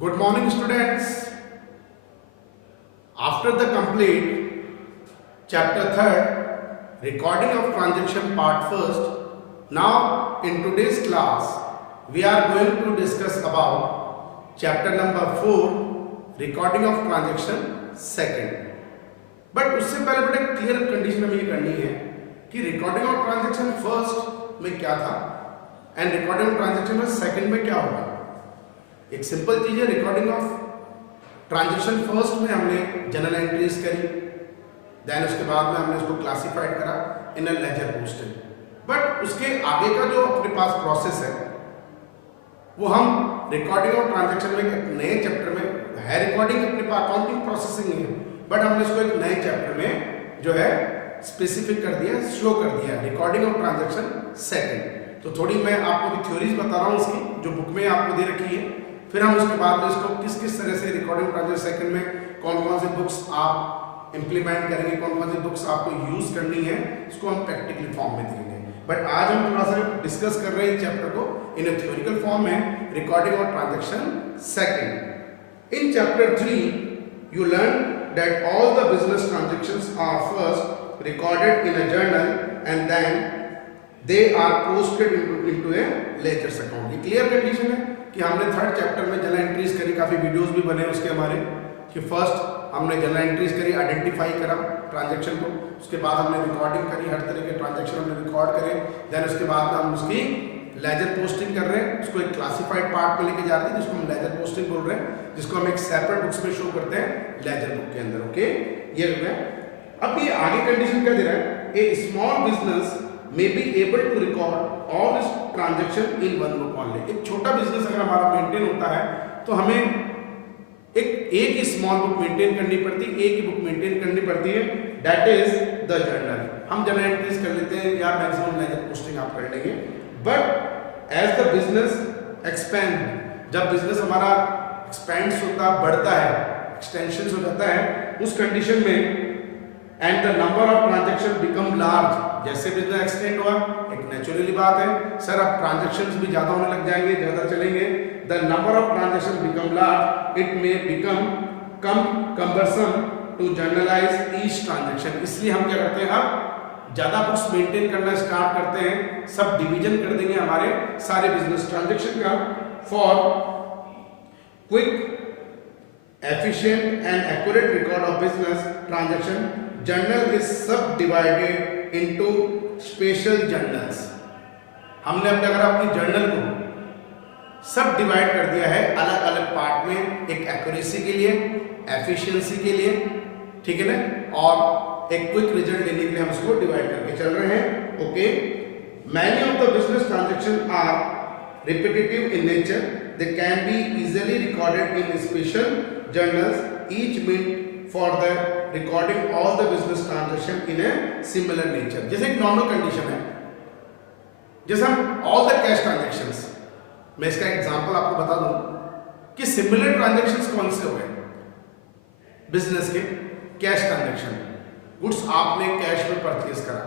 Good morning, students. After the complete chapter 3rd, recording of transaction part 1st, now in today's class, we are going to discuss about chapter number 4, recording of transaction 2nd. But उससे पहले बड़े clear condition हमें ये करनी है कि recording of transaction first में क्या था एंड रिकॉर्डिंग ऑफ ट्रांजैक्शन में सेकंड में क्या होगा। एक सिंपल चीज है, रिकॉर्डिंग ऑफ ट्रांजैक्शन फर्स्ट में हमने जनरल एंट्रीज करी, देन उसके बाद में हमने उसको क्लासिफाइड करा इन अ लेजर पोस्टेड। बट उसके आगे का जो अपने पास प्रोसेस है वो हम रिकॉर्डिंग ऑफ ट्रांजैक्शन में एक नए चैप्टर में है। रिकॉर्डिंग अपने पास अकाउंटिंग प्रोसेसिंग है, बट हमने इसको एक नए चैप्टर में जो है स्पेसिफिक कर दिया, शो कर दिया, रिकॉर्डिंग ऑफ ट्रांजैक्शन सेकंड। तो थोड़ी मैं आपको भी थ्योरीज बता रहा हूँ उसकी, जो बुक में आपको दे रखी है। फिर हम उसके बाद में इसको किस किस तरह से रिकॉर्डिंग ऑफ ट्रांजैक्शन सेकंड में कौन कौन से बुक्स आप इंप्लीमेंट करेंगे, कौन कौन से बुक्स आपको यूज करनी है, इसको हम प्रैक्टिकल फॉर्म में देंगे। बट आज हम थोड़ा सा डिस्कस कर रहे हैं चैप्टर को इन अ थ्योरिकल फॉर्म में, recording of transaction second. In chapter 3 you learn that all the business transactions are first recorded in a journal and then they are posted into a ledger account। ये clear condition है कि हमने third chapter में general entries करी, काफी videos भी बने उसके हमारे, कि फर्स्ट हमने जनरल एंट्रीज करी, आइडेंटिफाई करा ट्रांजैक्शन को, उसके बाद हमने रिकॉर्डिंग करी, हर तरह के ट्रांजैक्शन हमने रिकॉर्ड करे, देन उसके बाद हम उसकी लेजर पोस्टिंग कर रहे हैं, उसको एक क्लासिफाइड पार्ट में लेके जाते हैं जिसको हम लेजर पोस्टिंग बोल रहे हैं, जिसको हम एक सेपरेट बुक्स में शो करते हैं लेजर बुक के अंदर। ओके, ये हो गया। अब ये आगे कंडीशन क्या दे रहा है, a small business may be able to record all this transaction in one book only. एक छोटा बिजनेस अगर हमारा मेंटेन होता है तो हमें एक ही स्मॉल बुक मेंटेन करनी पड़ती है, एक ही बुक मेंटेन करनी पड़ती है, दैट इज द जर्नल। हम जर्नल एंट्रीज कर लेते हैं या मैक्सिमम लेजर पोस्टिंग आप कर लेंगे। But as the business expand, जब बिजनेस हमारा एक्सपेंड्स होता बढ़ता है, एक्सटेंशन हो जाता है, उस कंडीशन में and the number of transaction become large, जैसे बिजनेस एक्सटेंड हुआ, एक नेचुरली बात है सर अब ट्रांजैक्शंस भी ज्यादा होने लग जाएंगे, ज्यादा चलेंगे, the number of transaction become large, it may become cumbersome to journalize each transaction. इसलिए हम क्या करते हैं, अब ज्यादा बुक्स मेंटेन करना स्टार्ट करते हैं, सब डिवीजन कर देंगे हमारे सारे बिजनेस ट्रांजैक्शन का। For quick efficient and accurate record of business transaction, journal is subdivided into special journals। हमने अगर अपनी जर्नल को सब डिवाइड कर दिया है अलग अलग पार्ट में, एक एक्यूरेसी के लिए, एफिशिएंसी के लिए, ठीक है ना, और एक क्विक रिजल्ट लेने के लिए हम इसको डिवाइड करके चल रहे हैं। Okay, many of the business transaction are repetitive in nature, they can be easily recorded in special journals, each meant for the recording all the business transaction in a similar nature। जैसे एक normal condition है, जैसे हम all the cash transactions, मैं इसका example आपको बता दूं कि सिमिलर ट्रांजैक्शंस कौन से हो गए बिजनेस के। कैश ट्रांजैक्शन, गुड्स आपने कैश में परचेज करा,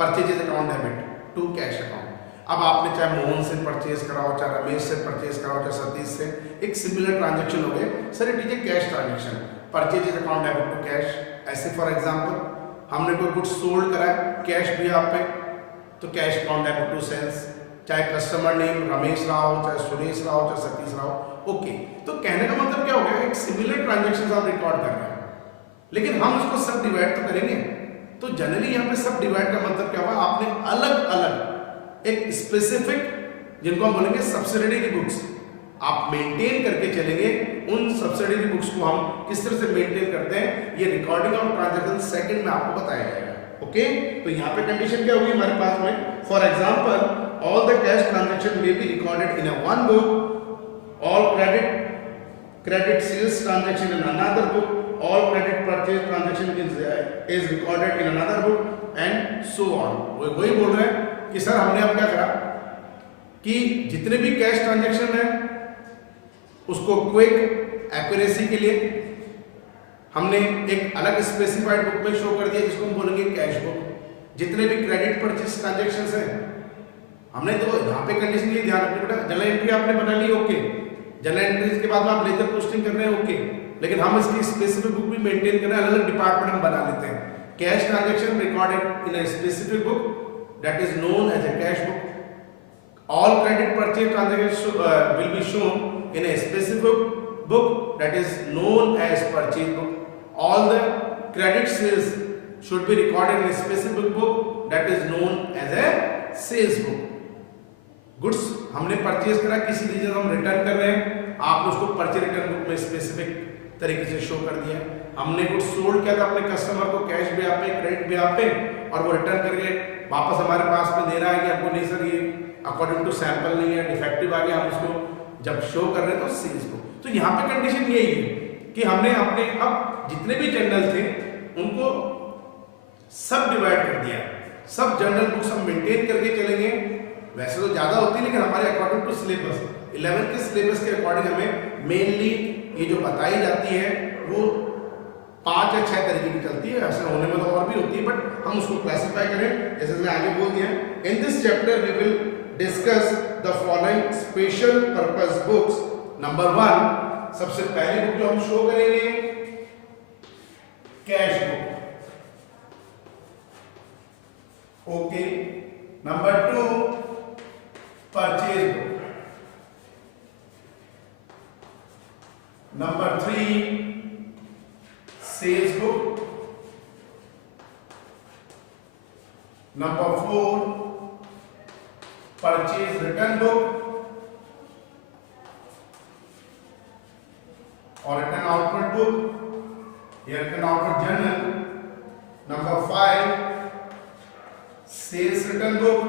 purchases account debit to cash account. अब आपने चाहे मोहन से परचेज करा हो, चाहे रमेश से परचेज करा हो, चाहे सतीश से, एक सिमिलर ट्रांजैक्शन हो गए, sir it is a cash transaction, purchases account debit to cash. ऐसे फॉर एग्जांपल हमने कोई गुड्स सोल्ड करा है, कैश भी आप पे, तो cash account debit to sales, चाहे कस्टमर नेम रमेश रहा हो, चाहे सुरेश रहा हो, चाहे सतीश रहा हो। ओके, तो कहने का मतलब क्या हो गया, एक सिमिलर ट्रांजैक्शन आप रिकॉर्ड कर रहे हैं, लेकिन हम उसको सब डिवाइड तो करेंगे। तो जनरली यहाँ पे सब डिवाइड का मतलब क्या हुआ, आपने अलग अलग एक स्पेसिफिक, जिनको हम बोलेंगे सब्सिडियरी बुक्स, आप मेंटेन करके चलेंगे। उन सब्सिडियरी बुक्स को हम किस तरह से मेंटेन करते हैं, ये रिकॉर्डिंग ऑफ ट्रांजैक्शन सेकंड में आपको बताया जाएगा। ओके, तो यहाँ पे कंडीशन क्या होगी हमारे पास में, for example all the cash transaction may be recorded in a one book, all credit sales transaction in another book, all credit purchase transaction is recorded in another book and so on। वही बोल रहे हैं कि sir हमने अब क्या करा कि जितने भी कैश ट्रांजैक्शन है उसको क्विक एक्यूरेसी के लिए हमने एक अलग स्पेसिफाइड बुक में शो कर दिया, जिसको हम बोलेंगे कैश बुक। जितने भी क्रेडिट परचेज ट्रांजैक्शंस हैं हमने, तो यहाँ पे कंडीशन ये ध्यान रखना बेटा, जनरल एंट्री आपने बना ली, ओके, जनरल एंट्रीज के बाद में आप लेजर पोस्टिंग कर रहे हैं, ओके, लेकिन हम इसकी स्पेसिफिक बुक भी मेंटेन कर रहे हैं, अलग अलग डिपार्टमेंट हम बना लेते हैं। Cash transaction recorded in a specific book that is known as a cash book. All credit purchase transactions will be shown in a specific book that is known as purchase book. All the credit sales should be recorded in a specific book that is known as a sales book. Goods हमने purchase करा, किसी reason हम return कर रहे हैं, आपने उसको purchase return book में स्पेसिफिक तरीके से शो कर दिया. हमने गुड्स सोल्ड किया था अपने कस्टमर को कैश ब्याह पे, क्रेडिट ब्याह पे, और वो रिटर्न करके वापस हमारे पास में दे रहा है कि आपको नहीं सर ये अकॉर्डिंग टू सैंपल नहीं है, डिफेक्टिव आ गया, हम उसको जब शो कर रहे हैं तो सेल्स बुक. तो यहाँ पे कंडीशन यही है कि हमने अपने अब जितने भी जर्नल थे उनको सब डिवाइड कर दिया. सब जर्नल बुक्स हम मेंटेन करके चलेंगे. वैसे तो ज्यादा होती है, लेकिन हमारे अकॉर्डिंग टू सिलेबस 11th के सिलेबस के अकॉर्डिंग हमें मेनली ये जो बताई जाती है वो 5 या 6 तरीके की चलती है. ऐसे होने में तो और भी होती है, बट हम उसको क्लासिफाई करें जैसे मैं आगे बोल दिया. In this chapter we will discuss the following special purpose books. Number 1, सबसे पहली बुक जो हम शो करेंगे cash book, okay. Number 2 purchase book. Number 3 sales book. Number 4 purchase return book और रिटर्न आउटपुट बुक या return output journal. Number 5 sales return book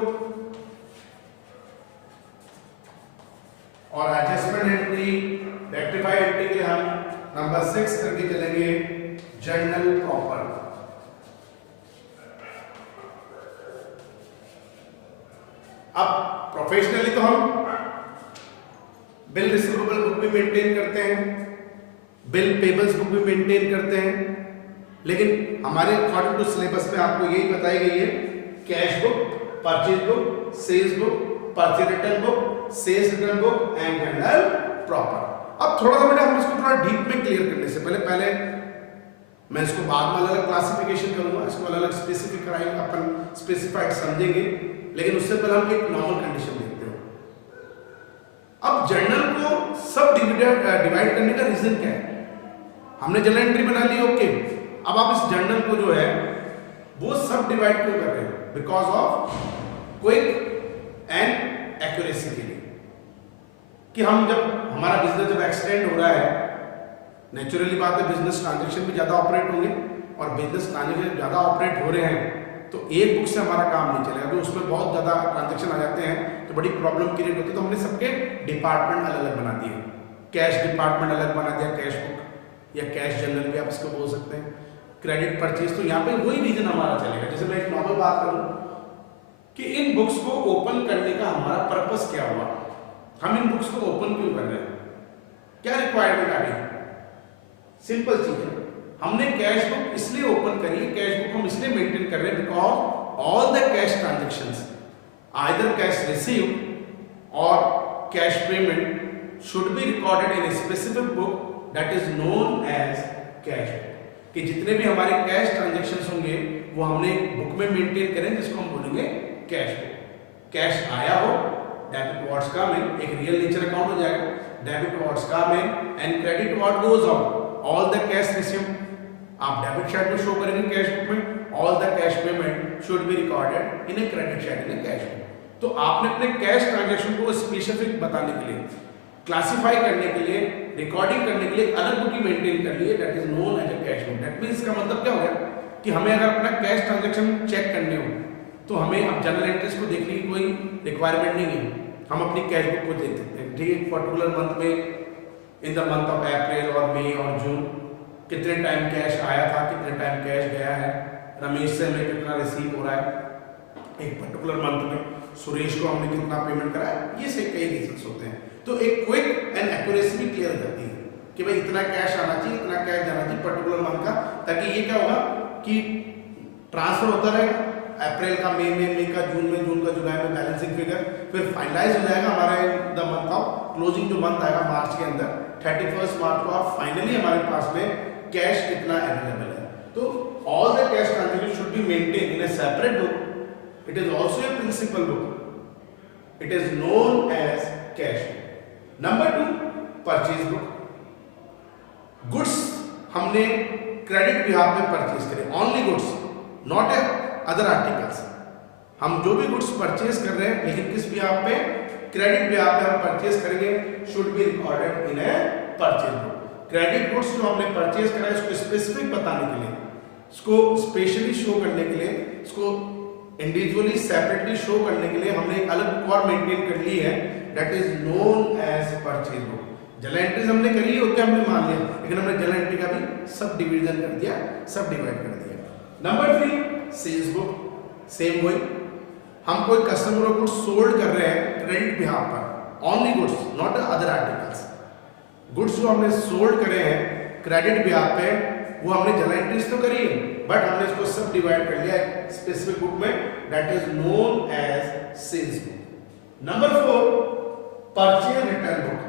और adjustment entry, rectify entry के हम नंबर 6 करके चलेंगे जर्नल प्रॉपर. अब professionally तो हम बिल रिसीवेबल बुक भी मेंटेन करते हैं, बिल पेबल्स बुक भी मेंटेन करते हैं, लेकिन हमारे अकॉर्डिंग टू सिलेबस में आपको यही बताई गई है cash book, purchase book, sales book, purchase return book, sales return book and journal proper. अब थोड़ा सा हम इसको थोड़ा डीप में क्लियर करने से पहले मैं इसको बाद में अलग अलग क्लासिफिकेशन करूंगा, इसको अलग अलग स्पेसिफिक कराएंगे, अपन स्पेसिफाइड समझेंगे, लेकिन उससे पहले हम एक नॉर्मल कंडीशन देखते हैं. अब जर्नल को सब डिवाइड करने का रीजन क्या है? हमने जर्नल एंट्री बना ली, ओके. अब आप इस जर्नल को जो है वो सब डिवाइड क्यों कर रहे हैं? Because of quick and accuracy के लिए, कि हम जब हमारा बिजनेस जब एक्सटेंड हो रहा है, नेचुरली बात है बिजनेस ट्रांजैक्शन भी ज्यादा ऑपरेट होंगे, और बिजनेस ट्रांजैक्शन ज्यादा ऑपरेट हो रहे हैं तो एक बुक से हमारा काम नहीं चलेगा. अगर उसमें बहुत ज्यादा ट्रांजैक्शन आ जाते हैं तो बड़ी प्रॉब्लम क्रिएट होती है. तो हमने सबके डिपार्टमेंट अलग अलग बना दिए. कैश डिपार्टमेंट अलग बना दिया, कैश बुक या कैश जर्नल भी आप इसको बोल सकते हैं. क्रेडिट परचेज, तो यहाँ पे वही रीजन हमारा चलेगा. जैसे मैं एक नॉर्मल बात करूं कि इन बुक्स को ओपन करने का हमारा पर्पस क्या हुआ, हम इन बुक्स को ओपन क्यों कर रहे हैं, क्या रिक्वायरमेंट आ गई? सिंपल चीज है, हमने कैश बुक इसलिए ओपन करी है, कैश बुक हम इसलिए मेंटेन कर रहे हैं because all the cash transactions either cash received और cash payment should be recorded in a specific book that is known as cash book. कि जितने भी हमारे कैश ट्रांजैक्शंस होंगे वो हमने एक बुक में मेंटेन करें जिसको हम बोलेंगे कैश बुक. कैश आया हो, डेबिट व्हाट्स कम इन, एक रियल नेचर अकाउंट हो जाएगा, debit what's come in and credit what goes out, all the cash received आप डेबिट साइड में शो करेंगे कैश बुक में, all the cash payment should be recorded in a credit side in A cash book. तो आपने अपने cash transaction को specific बताने के लिए, क्लासिफाई करने के लिए, रिकॉर्डिंग करने के लिए अलग बुक ही मेंटेन कर लिए that is known as a cash book. That means इसका मतलब क्या हो गया कि हमें अगर अपना कैश ट्रांजैक्शन चेक करने हो तो हमें अब जनरल एंट्रीज को देखने की कोई रिक्वायरमेंट नहीं है, हम अपनी कैश बुक को देख सकते हैं. ठीक है, पर्टिकुलर मंथ में in the month of April और मई और जून कितने टाइम कैश आया था, कितने टाइम कैश गया है, रमेश से हमें कितना रिसीव हो रहा है एक पर्टिकुलर मंथ में, सुरेश को हमने कितना पेमेंट करा है, ये से कई रीजंस होते हैं. तो एक क्विक एंड एक्यूरेसी भी क्लियर करती है कि भाई इतना कैश आना चाहिए, इतना कैश जाना चाहिए पर्टिकुलर मंथ का, ताकि ये क्या होगा कि ट्रांसफर होता रहेगा, अप्रैल का मई में, मई का जून में, जून का जुलाई में बैलेंसिंग फिगर फिर फाइनलाइज हो जाएगा हमारा in the month of closing जो मंथ आएगा मार्च के अंदर 31 मार्च को आप फाइनली हमारे पास में कैश कितना अवेलेबल है। तो all the cash transaction should be maintain in a separate book. It is also a principal book. It is known as cash book. Number 2, purchase book. Goods हमने क्रेडिट बिहाफ पे purchase करे, only goods, not a other articles. हम जो भी goods purchase कर रहे हैं लेकिन किस बिहाफ पे, क्रेडिट बिहाफ पे हम परचेज करेंगे, should be recorded in A purchase book. Credit goods जो हमने परचेज करा है इसको स्पेसिफिक बताने के लिए, इसको स्पेशली शो करने के लिए, इसको इंडिविजुअली सेपरेटली शो करने के लिए हमने एक अलग बुक और मेंटेन कर ली है, that is known as purchase book. Journal entries हमने करी ओके, हमने मान लिया, लेकिन हमने जर्नल एंट्री का भी सब डिवीजन कर दिया, सब डिवाइड कर दिया। Number 3, sales book. सेम वही, हम कोई कस्टमर को सोल्ड कर रहे हैं क्रेडिट बिहाफ पर, only goods, not other articles. Goods जो हमने सोल्ड करे हैं क्रेडिट बिहाफ पे, वो हमने जर्नल एंट्रीज तो करी है, बट हमने इसको सब डिवाइड कर लिया स्पेसिफिक बुक में, that is known as sales book. Number 4, purchase return book,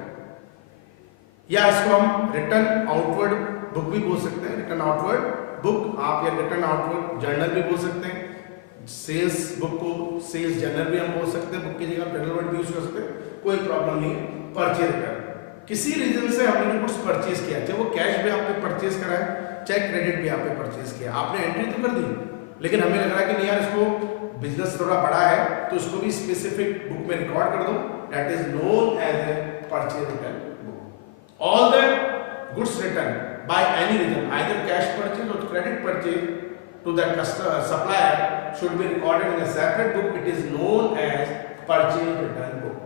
या इसको हम रिटर्न आउटवर्ड बुक भी बोल सकते हैं। रिटर्न आउटवर्ड बुक आप या रिटर्न आउटवर्ड जर्नल भी बोल सकते हैं। सेल्स बुक को सेल्स जर्नल भी हम बोल सकते हैं, बुक की जगह जर्नल वर्ड भी यूज कर सकते हैं, कोई प्रॉब्लम नहीं है। परचेज रिटर्न, किसी रीजन से हमने जो गुड्स परचेज किया, चाहे वो कैश भी आपने परचेज करा है, चाहे क्रेडिट भी आपने परचेज किया, आपने एंट्री तो कर दी, लेकिन हमें लग रहा है कि नहीं यार इसको बिजनेस थोड़ा बड़ा है तो इसको भी स्पेसिफिक बुक में रिकॉर्ड कर दो, that is known as a purchase return book. All the goods return by any reason, either cash purchase or credit purchase to the customer supplier should be recorded in a separate book. It is known as purchase return book.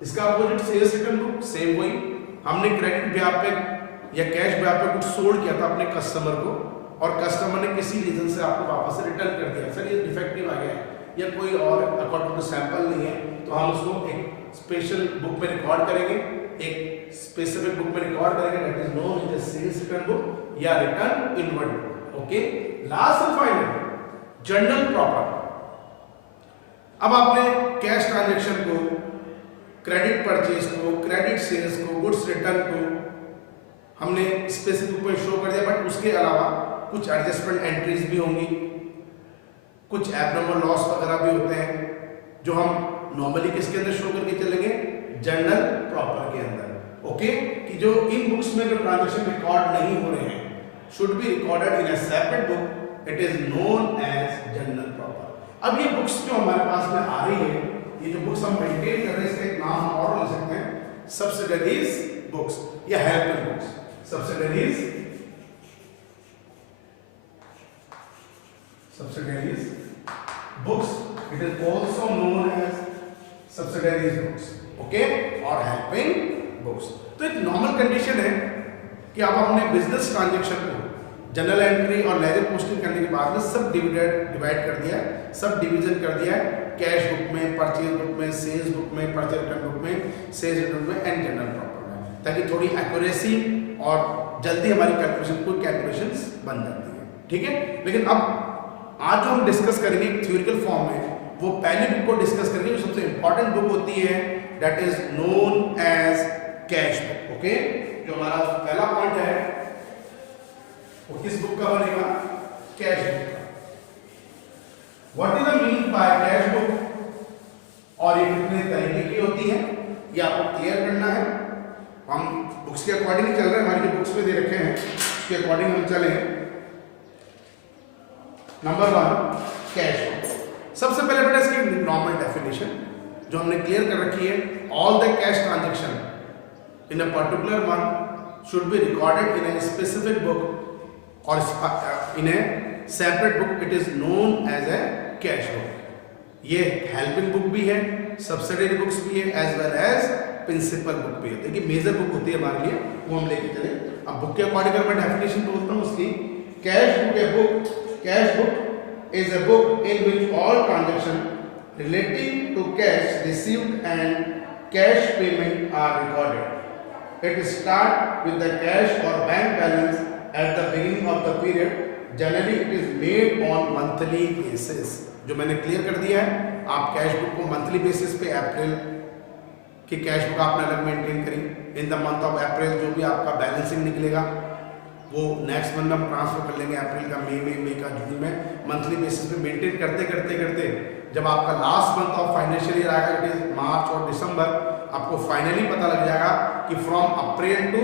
इसका opposite sales return book, same वही, हमने credit behalf पे या cash behalf पे कुछ sold किया था अपने कस्टमर को, और कस्टमर ने किसी रीजन से आपको वापस से रिटर्न कर दिया, सर ये डिफेक्टिव आ गया है या कोई और अकॉर्डिंग टू सैंपल नहीं है, तो हम उसको एक स्पेशल बुक में रिकॉर्ड करेंगे, एक स्पेसिफिक बुक में रिकॉर्ड करेंगे, that is known as sales return book या return inward book. Okay, last and final, journal proper. अब आपने कैश ट्रांजैक्शन को, क्रेडिट परचेज को, क्रेडिट सेल्स को, गुड्स रिटर्न को हमने स्पेसिफिक बुक में शो कर दिया, बट उसके अलावा कुछ एडजस्टमेंट एंट्रीज भी होंगी, कुछ एबनॉर्मल लॉस वगैरह भी होते हैं जो हम नॉर्मली किसके अंदर शो करके चलेंगे, जर्नल प्रॉपर के अंदर। ओके, कि जो इन बुक्स में जो ट्रांजैक्शन रिकॉर्ड नहीं हो रहे हैं should be recorded in a separate book, it is known as journal proper. अब ये बुक्स जो हमारे पास में आ रही है, ये जो बुक्स हम मेंटेन कर रहे हैं, इसका एक नाम और ले सकते हैं, सब्सिडरीज बुक्स या helping books. Subsidiaries books, it is also known as subsidiaries books, okay, और हेल्पिंग बुक्स। तो एक नॉर्मल कंडीशन है कि आप अपने बिजनेस ट्रांजैक्शन को जनरल एंट्री और लेजर पोस्टिंग करने के बाद में सब डिवाइड कर दिया है, सब डिवीजन कर दिया है, कैश बुक में, परचेज बुक में, सेल्स बुक में, परचेज रिटर्न बुक में, सेल्स रिटर्न में एंड जनरल प्रॉपर में, ताकि थोड़ी एक्यूरेसी और जल्दी हमारी कैलकुलेशंस बन जाती है। ठीक है, लेकिन अब आज जो हम डिस्कस करेंगे थ्योरिकल फॉर्म में, वो पहली बुक को डिस्कस करेंगे, जो सबसे इंपॉर्टेंट बुक होती है, that is known as cash book. Okay, जो हमारा पहला पॉइंट है वो किस बुक का बनेगा, कैश बुक का। What is the meaning by cash book और ये कितने तरीके की होती है, ये आपको क्लियर करना है। हम बुक्स के अकॉर्डिंग ही चल रहे हैं, हमारी जो बुक्स में दे रखे हैं उसके अकॉर्डिंग हम चले। Number 1, cash book. सबसे पहले बेटा इसकी नॉर्मल डेफिनेशन जो हमने क्लियर कर रखी है, all the cash transaction in a particular month should be recorded in a specific book और in a separate book, it is known as a cash book. ये हेल्पिंग बुक भी है, subsidiary books भी है, as well as principal book भी है। देखिए major book होती है हमारे लिए, वो हम लेके चले। अब बुक के अकॉर्डिंग मैं डेफिनेशन बोलता हूँ उसकी। Cash book a book, cash book is a book in which all transaction relating to cash received and cash payment are recorded. It starts with the cash or bank balance at the beginning of the period. Generally it is made on monthly basis. जो मैंने clear कर दिया है, आप cash book को monthly basis पे अप्रैल कि cash book आपने अलग मेंटेन करी। In the month of April जो भी आपका बैलेंसिंग निकलेगा वो नेक्स्ट मंथ में हम ट्रांसफर कर लेंगे, अप्रैल का मई का जून में, मंथली बेसिस पे मेंटेन करते करते करते जब आपका last month of financial year आएगा, इट इज मार्च और दिसंबर, आपको फाइनली पता लग जाएगा कि from April to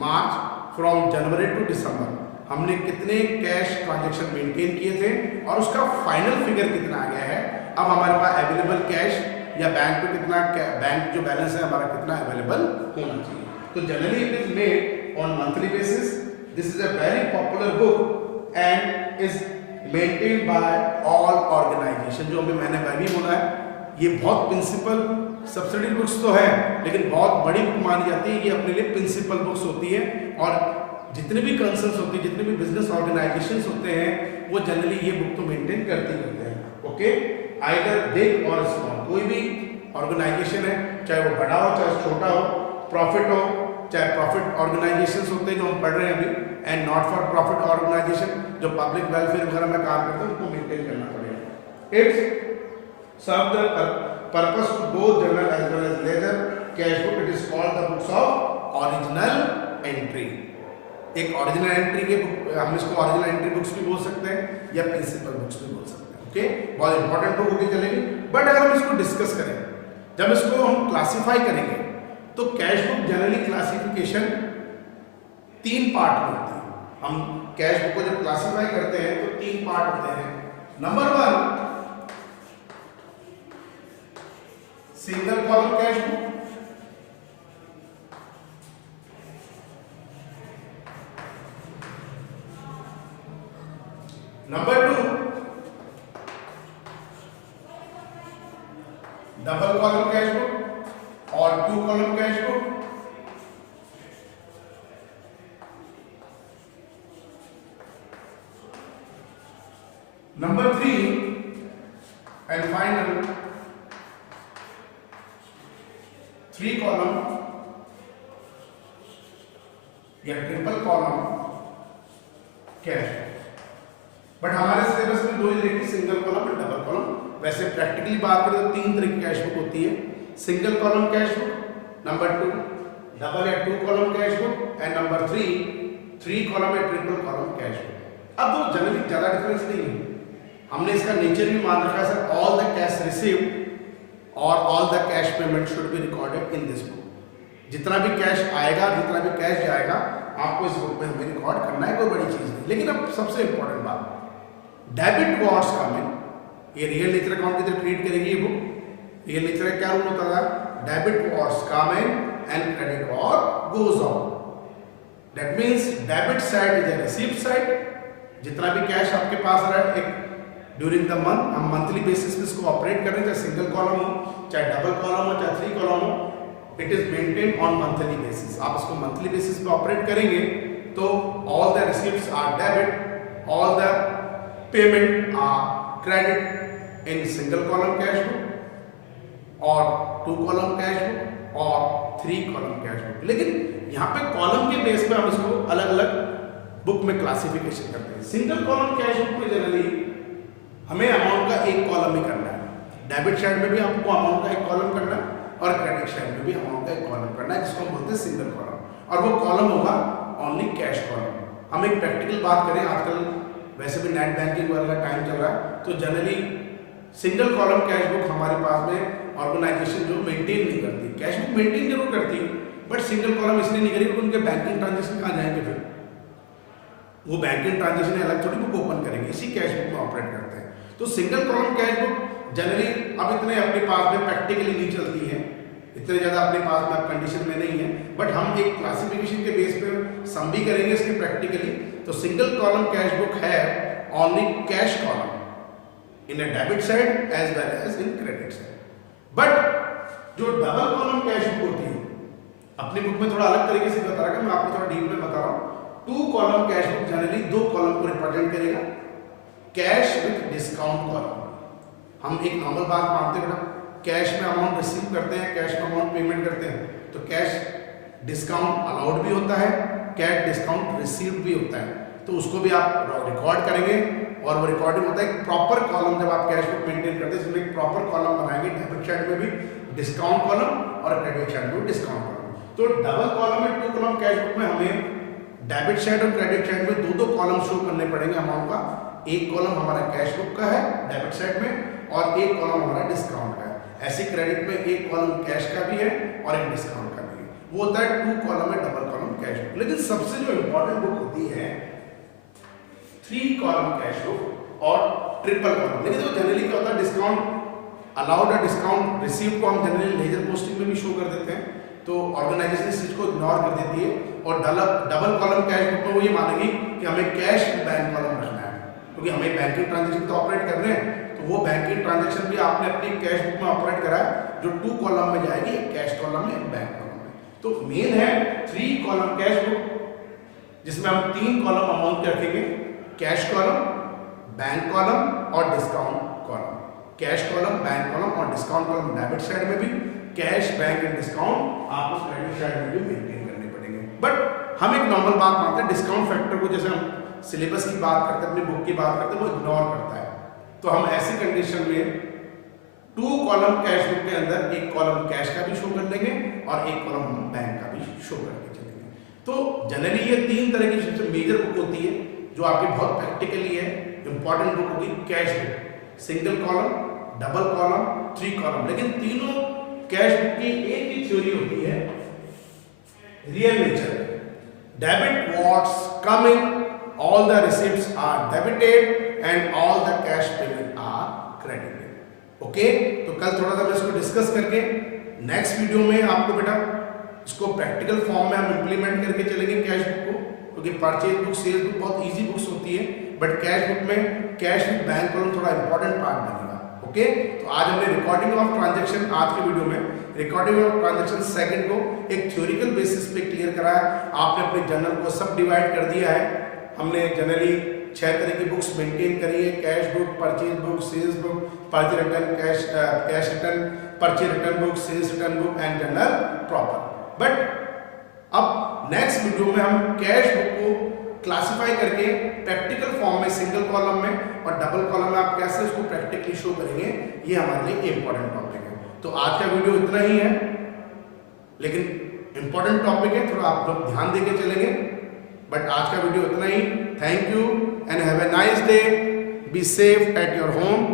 March, from January to December हमने कितने कैश ट्रांजेक्शन मेंटेन किए थे और उसका फाइनल फिगर कितना आ गया है। अब हमारे पास अवेलेबल कैश या बैंक पे कितना, बैंक जो बैलेंस है हमारा कितना अवेलेबल होना चाहिए। तो generally it is made on monthly basis. This is a very popular book and is maintained by all organization. जो अभी मैंने भी बोला है, ये बहुत प्रिंसिपल सब्सिडी बुक्स तो है लेकिन बहुत बड़ी बुक मानी जाती है। ये अपने लिए प्रिंसिपल बुक्स होती है और जितने भी कंसर्न्स होती है, जितने भी बिजनेस ऑर्गेनाइजेशंस होते हैं, वो जनरली ये बुक तो मेंटेन करते हैं। ओके, आइदर बिग और स्मॉल, कोई भी ऑर्गेनाइजेशन है, चाहे वो बड़ा हो चाहे छोटा हो, प्रॉफिट हो चाहे प्रॉफिट ऑर्गेनाइजेशंस होते हैं जो हम पढ़ रहे हैं अभी, and not for profit organization जो पब्लिक वेलफेयर वगैरह में काम करते हैं, उनको मेंटेन करना पड़ेगा। It's serve the purpose to both general as well as ledger cash book. It is called the books of original entry. एक ओरिजिनल एंट्री के बुक, हम इसको ओरिजिनल एंट्री बुक्स भी बोल सकते हैं या प्रिंसिपल बुक्स भी बोल सकते हैं। ओके, बहुत इंपॉर्टेंट बुक होगी चलेगी। बट अगर हम इसको डिस्कस करें, जब इसको हम क्लासिफाई करेंगे तो cash book generally classification 3 part में होती है। हम कैश बुक को जब क्लासिफाई करते हैं तो 3 पार्ट होते हैं। Number 1 single column cash book, number 2 double column cash book और 2 column cash book, number 3 and final 3 column या triple column cash book. But हमारे सिलेबस में 2 ही देखिए, सिंगल कॉलम और डबल कॉलम। वैसे प्रैक्टिकली बात करें तो 3 तरह की कैश बुक होती है, single column cash book, number 2 double या 2 column cash book, and number 3 column या ट्रिपल कॉलम कैश बुक। अब तो जनरली ज़्यादा डिफरेंस नहीं है, हमने इसका नेचर भी मान रखा है sir, all the cash received और all the cash payment should be recorded in this book. जितना भी कैश आएगा, जितना भी कैश जाएगा, आपको इस बुक में हमें रिकॉर्ड करना है, कोई बड़ी चीज़ नहीं। लेकिन अब सबसे इंपॉर्टेंट बात, डेबिट वॉर्स कम इन, ये रियल नेचर अकाउंट की तरह ट्रीट करेगी ये बुक। रियल नेचर का क्या रूल होता था, debit Wars come in and credit war goes out. That means debit side is a received side, जितना भी कैश आपके पास आ रहा है एक ड्यूरिंग द मंथ, हम मंथली बेसिस पे इसको ऑपरेट कर रहे हैं, चाहे सिंगल कॉलम हो चाहे डबल कॉलम हो चाहे 3 कॉलम हो, it is maintain on monthly basis. आप इसको मंथली बेसिस पे ऑपरेट करेंगे तो all the receives are debit, all the payment are credit in single column cash book और 2 कॉलम कैश बुक और 3 कॉलम कैश बुक। लेकिन यहाँ पे कॉलम के बेस पे हम इसको अलग अलग बुक में क्लासिफिकेशन करते हैं। सिंगल कॉलम कैश बुक में जनरली हमें अमाउंट का एक कॉलम ही करना है, डेबिट साइड में भी हमको अमाउंट का एक कॉलम करना है और क्रेडिट साइड में भी अमाउंट का एक कॉलम करना है, जिसको हम बोलते हैं सिंगल कॉलम, और वो कॉलम होगा ओनली कैश कॉलम। हम एक प्रैक्टिकल बात करें, आजकल वैसे भी नेट बैंकिंग वाला टाइम चल रहा है, तो generally single column cash book हमारे पास में ऑर्गेनाइजेशन जो मेंटेन नहीं करती, कैश बुक मेंटेन जरूर करती है बट सिंगल कॉलम इसलिए नहीं करेगी क्योंकि उनके बैंकिंग ट्रांजेक्शन कहाँ जाएंगे, फिर वो बैंकिंग ट्रांजेक्शन अलग थोड़ी बुक ओपन करेंगे, इसी कैश बुक में ऑपरेट करते हैं। तो single column cash book generally अब इतने अपने पास में प्रैक्टिकली नहीं चलती है, इतने ज़्यादा अपने पास में कंडीशन में नहीं है, बट हम एक क्लासिफिकेशन के बेस पे सम भी करेंगे इसके प्रैक्टिकली। तो सिंगल कॉलम कैश बुक है only cash column in a debit side as well as in credit side. But जो डबल कॉलम कैश बुक होती है, अपनी बुक में थोड़ा अलग तरीके से बता रहा है, मैं आपको थोड़ा डीप में बता रहा हूँ। 2 column cash book generally 2 column को रिप्रेजेंट करेगा, कैश विथ डिस्काउंट कॉलम। हम एक नॉर्मल बात मानते हैं बेटा, कैश में अमाउंट रिसीव करते हैं, कैश में अमाउंट पेमेंट करते हैं, तो कैश डिस्काउंट अलाउड भी होता है, कैश डिस्काउंट रिसीव्ड भी होता है, तो उसको भी आप रिकॉर्ड करेंगे और वो रिकॉर्डिंग होता है एक प्रॉपर कॉलम। जब आप कैश बुक मेंटेन करते हैं इसमें एक प्रॉपर कॉलम बनाएंगे, डेबिट साइड में भी डिस्काउंट कॉलम और क्रेडिट साइड में डिस्काउंट कॉलम। तो डबल कॉलम में 2 कॉलम कैश बुक में हमें डेबिट साइड और क्रेडिट साइड में दो कॉलम शो करने पड़ेंगे अमाउंट का। एक कॉलम हमारा कैश बुक का है डेबिट साइड में और एक कॉलम हमारा डिस्काउंट का है। ऐसे क्रेडिट में एक कॉलम कैश का भी है और एक डिस्काउंट का भी है। वो होता है 2 कॉलम में डबल कॉलम कैश बुक। लेकिन सबसे जो इंपॉर्टेंट बुक होती है 3 कॉलम कैश बुक और ट्रिपल कॉलम। लेकिन जो जनरली क्या होता है डिस्काउंट अलाउड है, डिस्काउंट रिसीव को हम जनरली लेजर पोस्टिंग में भी शो कर देते हैं, तो ऑर्गेनाइजेशन इस चीज को इग्नोर कर देती है और डबल कॉलम कैश बुक में वो ये मानेगी कि हमें कैश बैंक कॉलम रखना है, क्योंकि हमें बैंकिंग ट्रांजेक्शन तो ऑपरेट कर रहे हैं। तो वो बैंकिंग ट्रांजेक्शन भी आपने अपनी कैश बुक में ऑपरेट करा है, जो 2 कॉलम में जाएगी, एक कैश कॉलम में एक बैंक कॉलम में। तो मेन है 3 कॉलम कैश बुक, जिसमें हम 3 कॉलम अमाउंट के रखेंगे, कैश कॉलम, बैंक कॉलम और discount column. Cash column, bank column और डिस्काउंट कॉलम डेबिट साइड में भी, कैश बैंक एंड डिस्काउंट आपको क्रेडिट साइड में भी मेंटेन करने पड़ेंगे। बट हम एक नॉर्मल बात मानते हैं, डिस्काउंट फैक्टर को जैसे हम सिलेबस की बात करते हैं, अपनी बुक की बात करते हैं, वो इग्नोर करता है। तो हम ऐसी कंडीशन में 2 कॉलम कैश बुक के अंदर एक कॉलम कैश का भी शो कर देंगे और एक कॉलम बैंक का भी शो करके चलेंगे। तो जनरली ये 3 तरह की सबसे मेजर बुक होती है जो आपकी बहुत प्रैक्टिकली है, इंपॉर्टेंट बुक होगी cash book. Single column, double column, 3 column. लेकिन तीनों कैश बुक की एक ही थ्योरी होती है, real nature. Debit what's coming, all the receipts are debited and all the cash payment are credited। Okay, तो कल थोड़ा सा मैं इसको डिस्कस करके नेक्स्ट वीडियो में आपको बेटा इसको प्रैक्टिकल फॉर्म में हम इंप्लीमेंट करके चलेंगे कैश बुक को, क्योंकि परचेज बुक, सेल्स बुक बहुत इजी बुक्स होती है, बट कैश बुक में कैश विद बैंक कॉलम थोड़ा इंपॉर्टेंट पार्ट बनेगा। ओके, तो आज हमने रिकॉर्डिंग ऑफ ट्रांजेक्शन, आज के वीडियो में रिकॉर्डिंग ऑफ ट्रांजेक्शन सेकंड को एक थ्योरिकल बेसिस पे क्लियर कराया। आपने अपने जर्नल को सब डिवाइड कर दिया है। हमने जनरली 6 तरह की बुक्स मेंटेन करी है, cash book, purchase book, sales book, purchase return, cash return, purchase return book, sales return book and journal proper. But अब नेक्स्ट वीडियो में हम कैश बुक को क्लासिफाई करके प्रैक्टिकल फॉर्म में सिंगल कॉलम में और डबल कॉलम में आप कैसे उसको प्रैक्टिकली शो करेंगे, ये हमारे लिए इंपॉर्टेंट टॉपिक है। तो आज का वीडियो इतना ही है, लेकिन इंपॉर्टेंट टॉपिक है, थोड़ा आप लोग ध्यान देके चलेंगे। बट आज का वीडियो इतना ही। Thank you and have a nice day. Be safe at your home.